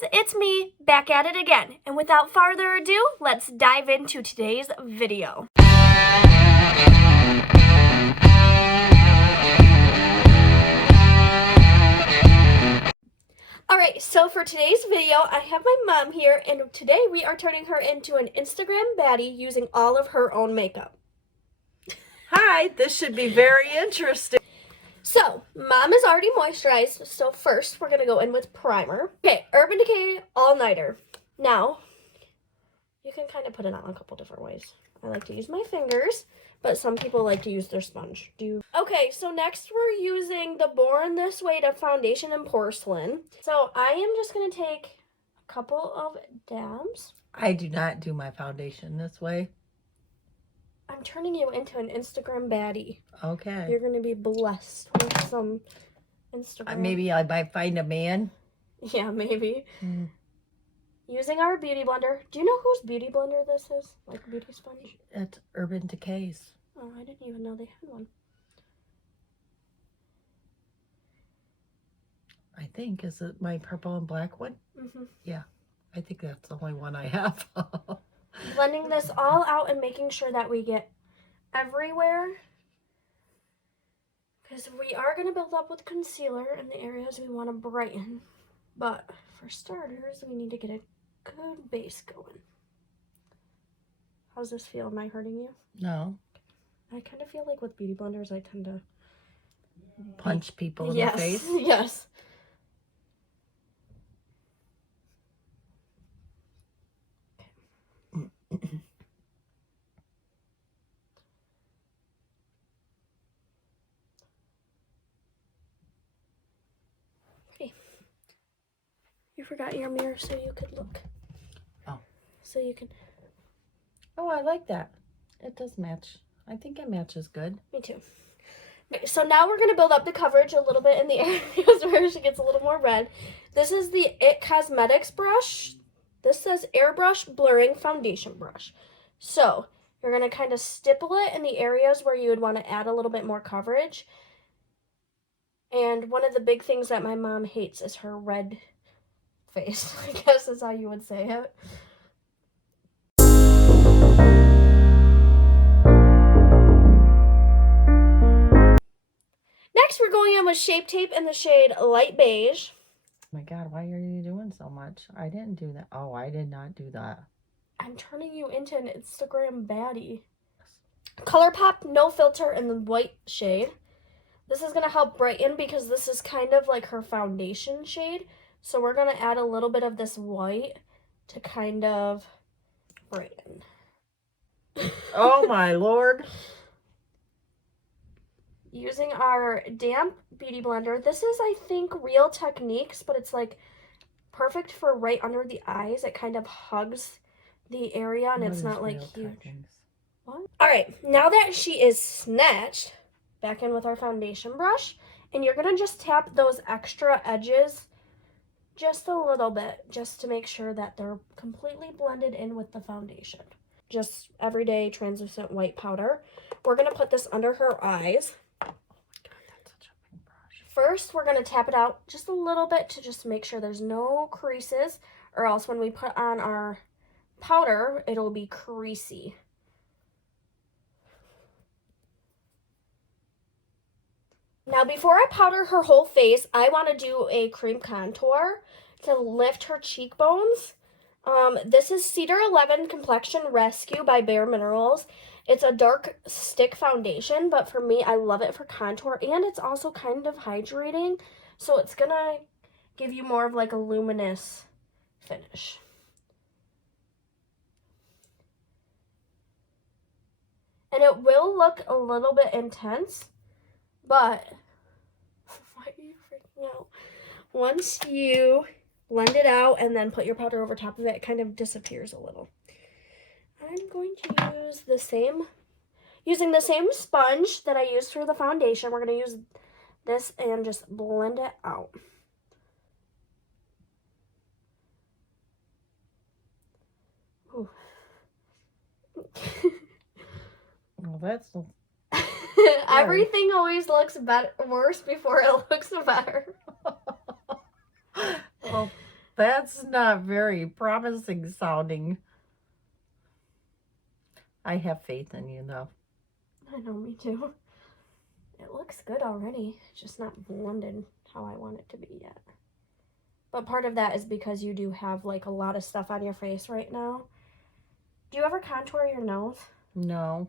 guys, it's me, back at it again. And without further ado, let's dive into today's video. Alright, so for today's video, I have my mom here, and today we are turning her into an Instagram baddie using all of her own makeup. Hi, this should be very interesting. So, Mom is already moisturized, so first we're going to go in with primer. Okay, Urban Decay All-Nighter. Now, you can kind of put it on a couple different ways. I like to use my fingers, but some people like to use their sponge. Okay, so next we're using the Born This Way to Foundation in Porcelain. So I am just going to take a couple of dabs. I do not do my foundation this way. I'm turning you into an Instagram baddie. Okay. You're going to be blessed with some Instagram. Maybe I might find a man. Yeah, maybe. Using our beauty blender. Do you know whose beauty blender this is? Like beauty sponge? It's Urban Decay's. Oh, I didn't even know they had one. I think. Is it my purple and black one? Mm-hmm. Yeah. I think that's the only one I have. Blending this all out and making sure that we get everywhere. Because we are going to build up with concealer in the areas we want to brighten. But for starters, we need to get a good base going. How's this feel? Am I hurting you? No. I kind of feel like with beauty blenders, I tend to punch people in the face. Yes. Okay. You forgot your mirror so you could look. Oh. So you can... Oh, I like that. It does match. I think it matches good. Me too. Okay, so now we're going to build up the coverage a little bit in the areas where she gets a little more red. This is the IT Cosmetics brush. This says Airbrush Blurring Foundation Brush. So you're going to kind of stipple it in the areas where you would want to add a little bit more coverage. And one of the big things that my mom hates is her red face. I guess is how you would say it. Next, we're going in with Shape Tape in the shade Light Beige. Oh my God, why are you doing so much? I didn't do that. Oh, I did not do that. I'm turning you into an Instagram baddie. ColourPop No Filter in the white shade. This is going to help brighten because this is kind of like her foundation shade. So we're going to add a little bit of this white to kind of brighten. Oh my Lord. Using our damp beauty blender. This is, I think, Real Techniques, but it's like perfect for right under the eyes. It kind of hugs the area and it's not like huge. What? All right, now that she is snatched, back in with our foundation brush, and you're gonna just tap those extra edges just a little bit, just to make sure that they're completely blended in with the foundation. Just everyday translucent white powder. We're gonna put this under her eyes. First, we're going to tap it out just a little bit to just make sure there's no creases, or else when we put on our powder, it'll be creasy. Now, before I powder her whole face, I want to do a cream contour to lift her cheekbones. This is Cedar 11 Complexion Rescue by Bare Minerals. It's a dark stick foundation, but for me, I love it for contour, and it's also kind of hydrating, so it's gonna give you more of like a luminous finish. And it will look a little bit intense, but why are you freaking out? Once you blend it out and then put your powder over top of it, it kind of disappears a little. I'm going to use using the same sponge that I used for the foundation. We're going to use this and just blend it out. Ooh. Well, that's... Everything always looks worse before it looks better. Oh, That's not very promising sounding. I have faith in you, though. I know, me too. It looks good already. It's just not blended how I want it to be yet. But part of that is because you do have like a lot of stuff on your face right now. Do you ever contour your nose? No.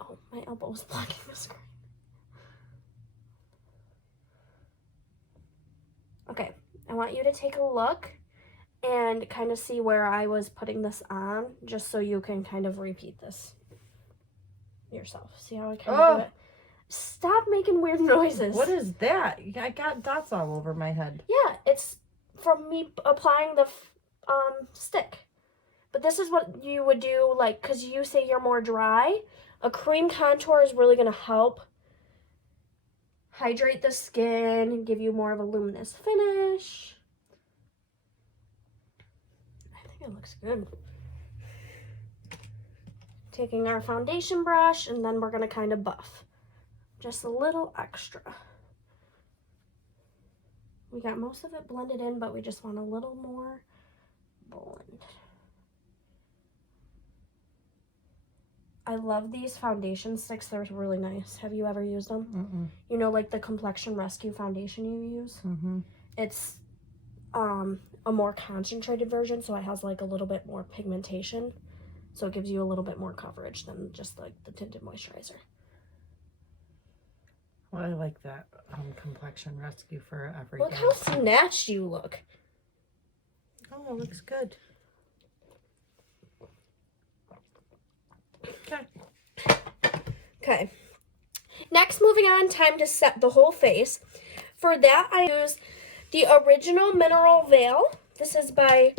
Oh, my elbow was blocking the screen. Okay, I want you to take a look and kind of see where I was putting this on, just so you can kind of repeat this yourself. See how I kind of do it? Stop making weird noises. What is that? I got dots all over my head. Yeah, it's from me applying the stick. But this is what you would do, like, because you say you're more dry. A cream contour is really going to help hydrate the skin and give you more of a luminous finish. I think it looks good. Taking our foundation brush, and then we're going to kind of buff. Just a little extra. We got most of it blended in, but we just want a little more blend. I love these foundation sticks. They're really nice. Have you ever used them? Mm-mm. You know, like the Complexion Rescue foundation you use? Mm-hmm. It's a more concentrated version, so it has like a little bit more pigmentation. So it gives you a little bit more coverage than just like the tinted moisturizer. Well, I like that Complexion Rescue for every Look day. how snatched you look. Oh, it looks good. Okay. Next, moving on, time to set the whole face. For that, I use the original Mineral Veil. This is by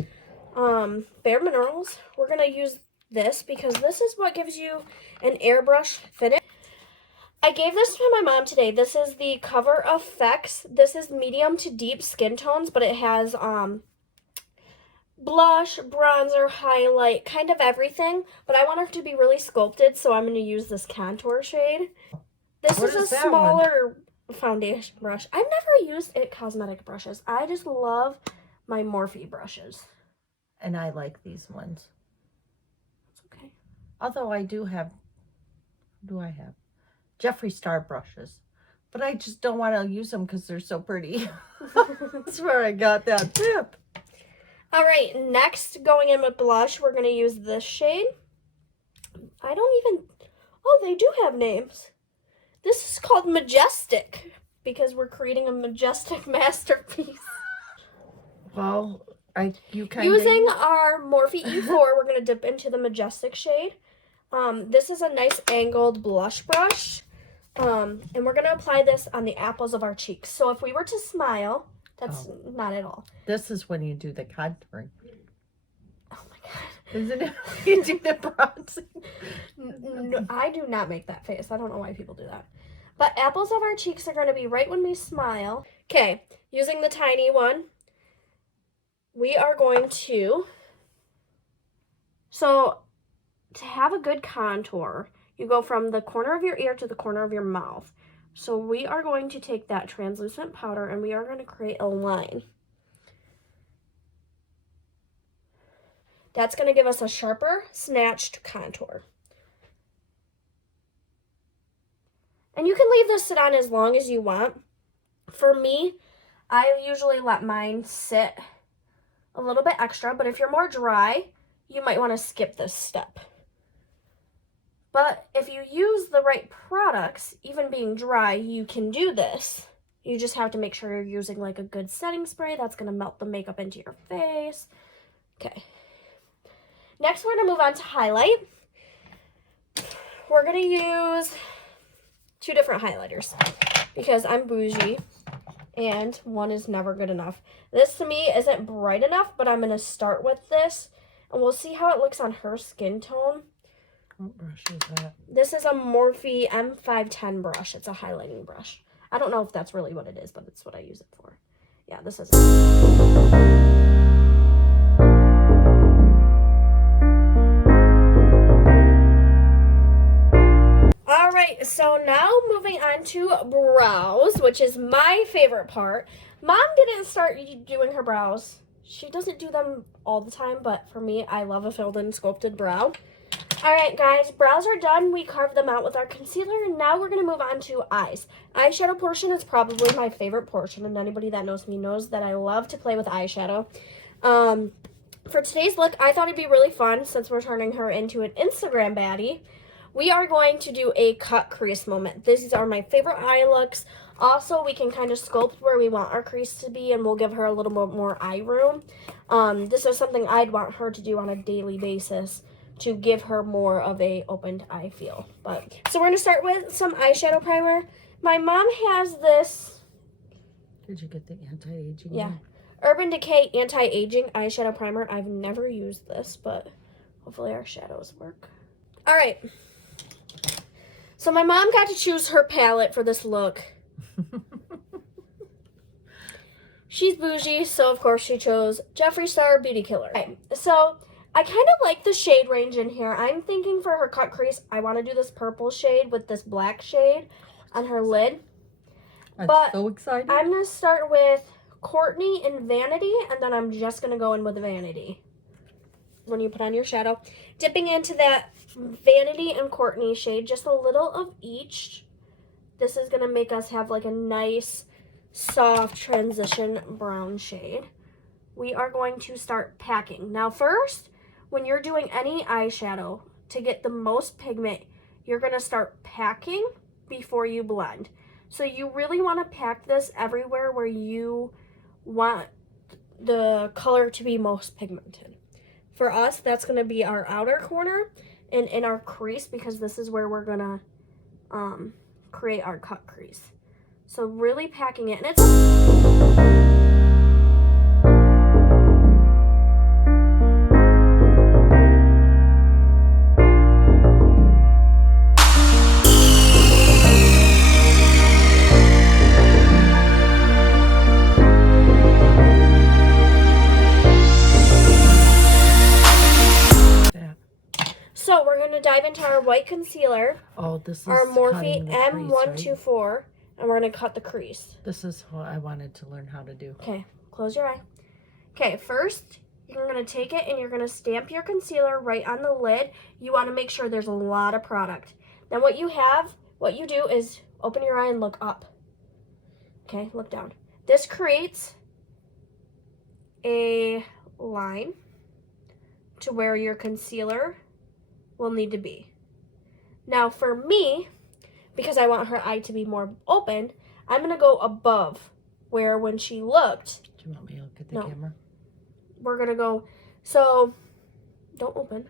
Bare Minerals. We're going to use this because this is what gives you an airbrush finish. I gave this to my mom today. This is the Cover Effects. This is medium to deep skin tones, but it has blush, bronzer, highlight, kind of everything. But I want it to be really sculpted, so I'm going to use this contour shade. This is a smaller foundation brush. I've never used It Cosmetic brushes. I just love my Morphe brushes. And I like these ones. It's okay. Although I do have, what do I have? Jeffree Star brushes. But I just don't want to use them because they're so pretty. That's where I got that tip. All right, next, going in with blush, we're going to use this shade. I don't even, oh, they do have names. This is called Majestic because we're creating a majestic masterpiece. Well, you kind of... Using our Morphe E4, we're going to dip into the Majestic shade. This is a nice angled blush brush. And we're going to apply this on the apples of our cheeks. So if we were to smile, that's not at all. This is when you do the contouring. Oh my God. Isn't it? You do the bronzing. No, I do not make that face. I don't know why people do that. But apples of our cheeks are going to be right when we smile. Okay, using the tiny one, we are going to... So, to have a good contour, you go from the corner of your ear to the corner of your mouth. So we are going to take that translucent powder and we are going to create a line. That's going to give us a sharper, snatched contour. And you can leave this sit on as long as you want. For me, I usually let mine sit a little bit extra, but if you're more dry, you might want to skip this step. But if you use the right products, even being dry, you can do this. You just have to make sure you're using like a good setting spray that's going to melt the makeup into your face. Okay. Next, we're going to move on to highlight. We're going to use 2 different highlighters because I'm bougie and one is never good enough. This to me isn't bright enough, but I'm going to start with this and we'll see how it looks on her skin tone. What brush is that? This is a Morphe M510 brush. It's a highlighting brush. I don't know if that's really what it is, but it's what I use it for. Yeah, this is it. Alright, so now moving on to brows, which is my favorite part. Mom didn't start doing her brows. She doesn't do them all the time, but for me, I love a filled-in sculpted brow. All right, guys, brows are done. We carved them out with our concealer, and now we're going to move on to eyes. Eyeshadow portion is probably my favorite portion, and anybody that knows me knows that I love to play with eyeshadow. For today's look, I thought it'd be really fun, since we're turning her into an Instagram baddie. We are going to do a cut crease moment. These are my favorite eye looks. Also, we can kind of sculpt where we want our crease to be, and we'll give her a little bit more eye room. This is something I'd want her to do on a daily basis to give her more of a opened eye feel. So we're going to start with some eyeshadow primer. My mom has this. Did you get the anti-aging? Yeah. Urban Decay Anti-Aging Eyeshadow Primer. I've never used this, but hopefully our shadows work. All right. So my mom got to choose her palette for this look. She's bougie, so of course she chose Jeffree Star Beauty Killer. Okay, so I kind of like the shade range in here. I'm thinking for her cut crease, I want to do this purple shade with this black shade on her lid. But so excited. I'm going to start with Courtney and Vanity, and then I'm just going to go in with Vanity. When you put on your shadow, dipping into that Vanity and Courtney shade, just a little of each. This is going to make us have like a nice, soft transition brown shade. We are going to start packing. Now first, when you're doing any eyeshadow, to get the most pigment, you're going to start packing before you blend. So you really want to pack this everywhere where you want the color to be most pigmented. For us, that's going to be our outer corner and in our crease, because this is where we're going to create our cut crease. So really packing it. And it's So we're going to dive into our white concealer. Oh, this is our Morphe M124, right? And we're going to cut the crease. This is what I wanted to learn how to do. Okay, close your eye. Okay, first you're going to take it and you're going to stamp your concealer right on the lid. You want to make sure there's a lot of product. Then what you do is open your eye and look up. Okay, look down. This creates a line to where your concealer will need to be. Now for me, because I want her eye to be more open, I'm going to go above where when she looked. Do you want me to look at the camera? We're going to go, so don't open.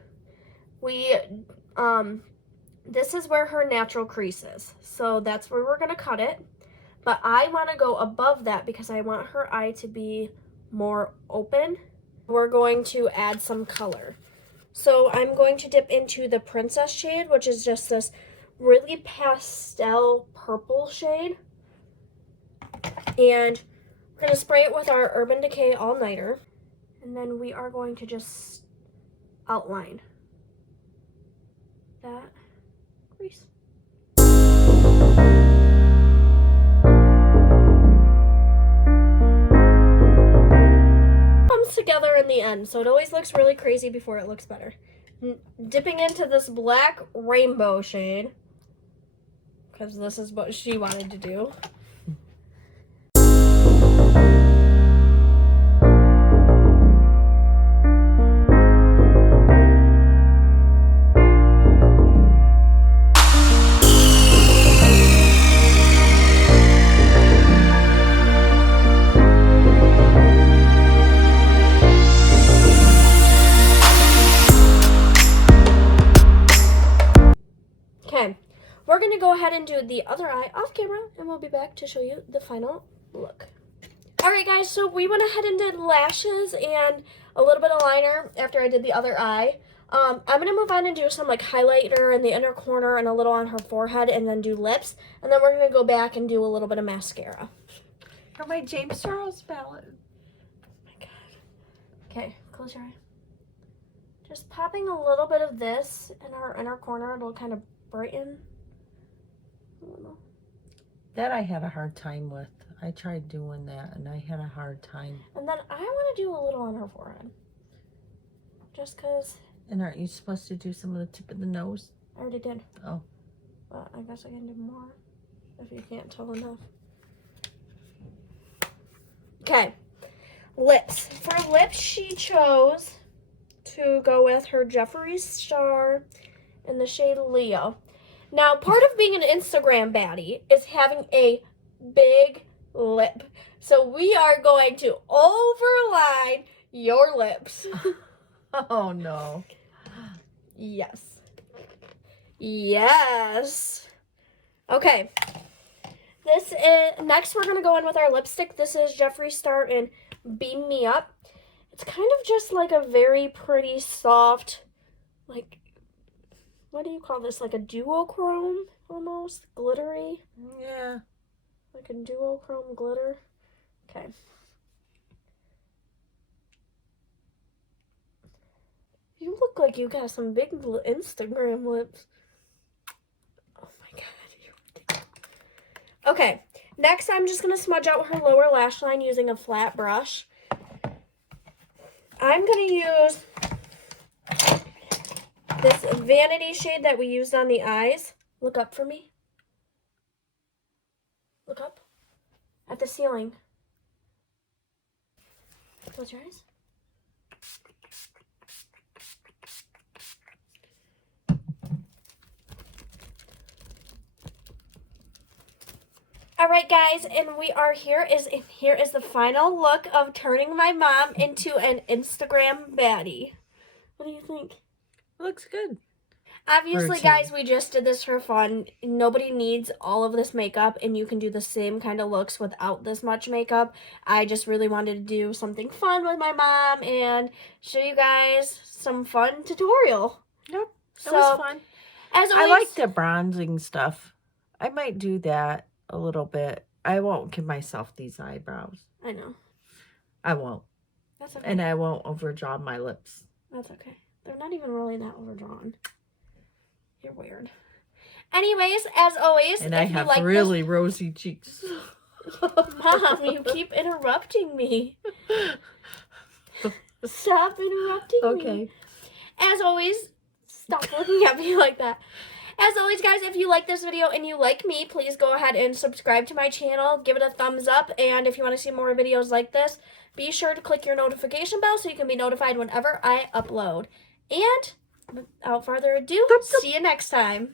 This is where her natural crease is. So that's where we're going to cut it. But I want to go above that because I want her eye to be more open. We're going to add some color. So I'm going to dip into the Princess shade, which is just this really pastel purple shade. And we're going to spray it with our Urban Decay All Nighter. And then we are going to just outline that crease. Together in the end, so it always looks really crazy before it looks better. Dipping into this black rainbow shade, because this is what she wanted to do. We're going to go ahead and do the other eye off camera, and we'll be back to show you the final look. Alright guys, so we went ahead and did lashes and a little bit of liner after I did the other eye. I'm going to move on and do some like highlighter in the inner corner and a little on her forehead, and then do lips. And then we're going to go back and do a little bit of mascara. For my James Charles palette. Oh my god. Okay, close your eye. Just popping a little bit of this in our inner corner. It'll kind of brighten. That I had a hard time with. I tried doing that, and I had a hard time. And then I want to do a little on her forehead. Just because... And aren't you supposed to do some of the tip of the nose? I already did. Oh. But I guess I can do more if you can't tell enough. Okay. Lips. For lips, she chose to go with her Jeffree Star in the shade Leo. Now, part of being an Instagram baddie is having a big lip. So we are going to overline your lips. Oh, no. Yes. Yes. Okay. This is, next we're going to go in with our lipstick. This is Jeffree Star in Beam Me Up. It's kind of just like a very pretty, soft, like, what do you call this? Like a duochrome, almost? Glittery? Yeah. Like a duochrome glitter. Okay. You look like you got some big Instagram lips. Oh my god, you're ridiculous. Okay, next I'm just going to smudge out her lower lash line using a flat brush. I'm going to use this Vanity shade that we used on the eyes. Look up for me. Look up at the ceiling. Close your eyes. All right, guys, and we are here is the final look of turning my mom into an Instagram baddie. What do you think? Looks good. Obviously, guys, we just did this for fun. Nobody needs all of this makeup, and you can do the same kind of looks without this much makeup. I just really wanted to do something fun with my mom and show you guys some fun tutorial. Yep, it was fun. As always, I like the bronzing stuff. I might do that a little bit. I won't give myself these eyebrows. I know. I won't. That's okay. And I won't overdraw my lips. That's okay. They're not even really that overdrawn. You're weird. Anyways, as always, and I have really rosy cheeks. Mom, you keep interrupting me. Stop interrupting me. Okay. As always, stop looking at me like that. As always, guys, if you like this video and you like me, please go ahead and subscribe to my channel. Give it a thumbs up. And if you want to see more videos like this, be sure to click your notification bell so you can be notified whenever I upload. And without further ado, see you next time.